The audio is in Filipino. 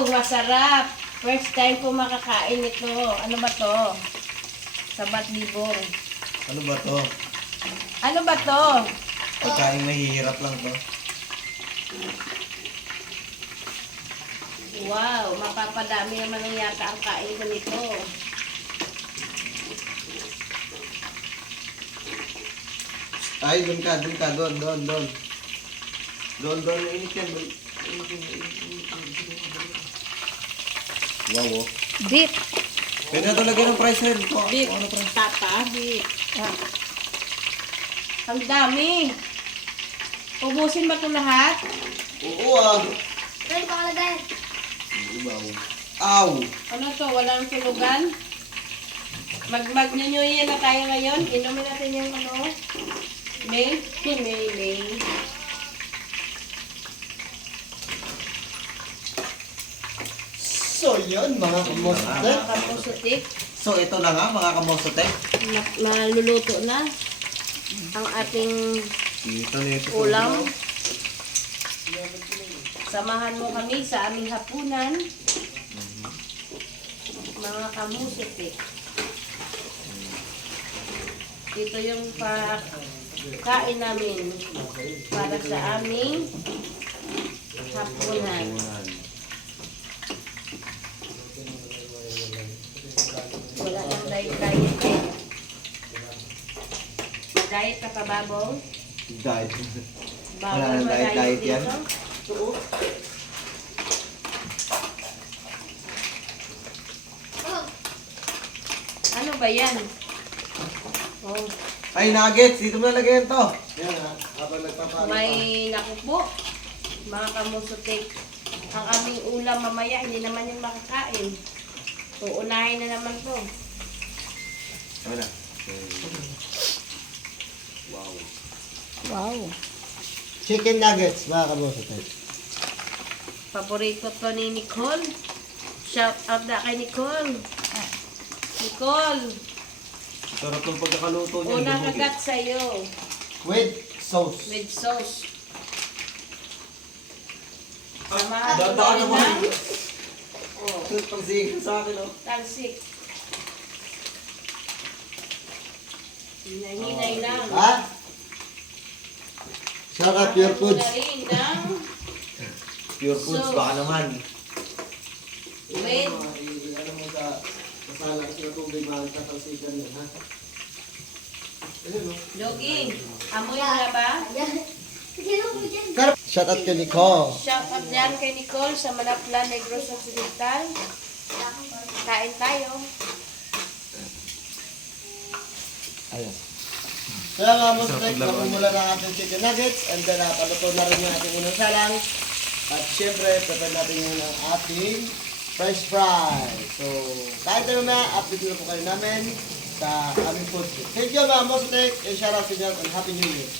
Wow, masarap. First time ko makakain ito. Ano ba to? Sabat libong. Ano ba to? Ano ba to? Pagkain mahihirap lang to. Wow, mapapadami naman ang yata ang kain ko nito. Ay, doon ka, doon. Doon, mainit yan. Wow, oh. Beef. Pwede na ito lagyan ng price rin. Beef, Ano price? tata, beef. Ang dami. Ubusin ba ito lahat? Oo, ah. Pwede pa kalagay. Aw! Ano to? Walang tulugan? Mag-New Year na tayo ngayon. Inumin natin yung ano? May. So, yun, mga kamosotek. Mga kapusutik. So, ito na nga, mga kamosotek. Maluluto na ang ating Ito na ito. ulam. Samahan mo kami sa aming hapunan. Mga kamusutik. Ito yung kain namin para sa aming hapunan. Wala nang diet eh. Diet ka pa, Babong? Diet. Babong, Wala nang diet yan? dito? Oo. Oh, Ano ba yan? Oh, Ay, nuggets! Dito mo nalagyan to. Yan ha, habang nagpapalo ka. may nakupo. Mga kamusutik. Ang aming ulam mamaya, hindi naman yung makakain. Uunahin na naman to. Ano na? Wow. Wow. Chicken nuggets, mga kamosotek. Paborito to ni Nicole. Shout out na kay Nicole. Nicole, Sarap ng pagkakaluto niya. unang kagat sa'yo. With sauce. With sauce. Samahan mo Dadaan na naman. rin oh, Pagsigil sa akin, oh. talsik. Hinay-hinay lang. Ha? Sarap your Samahan mo foods. na rin ng Pure foods, So, baka naman. with Ano mo sa kasala kasi ng tubig, mga katalsikan yun, ha? Ayun, no? Doggy. Amoy mo na ba? ayan. Sino mo dyan? Shout out kay Nicole. Shout out dyan kay Nicole sa Manapla, Negros Occidental. Kain tayo. Ayan. Kaya nga mo strike, mamumula ng ating chicken nuggets and then paluto na rin yung ating unang salang. At syempre, prepare natin yung ang ating french fries. So, kahit na naman, update na po kayo namin sa aming food. Thank you mga Mostek and shout out to you and Happy New Year.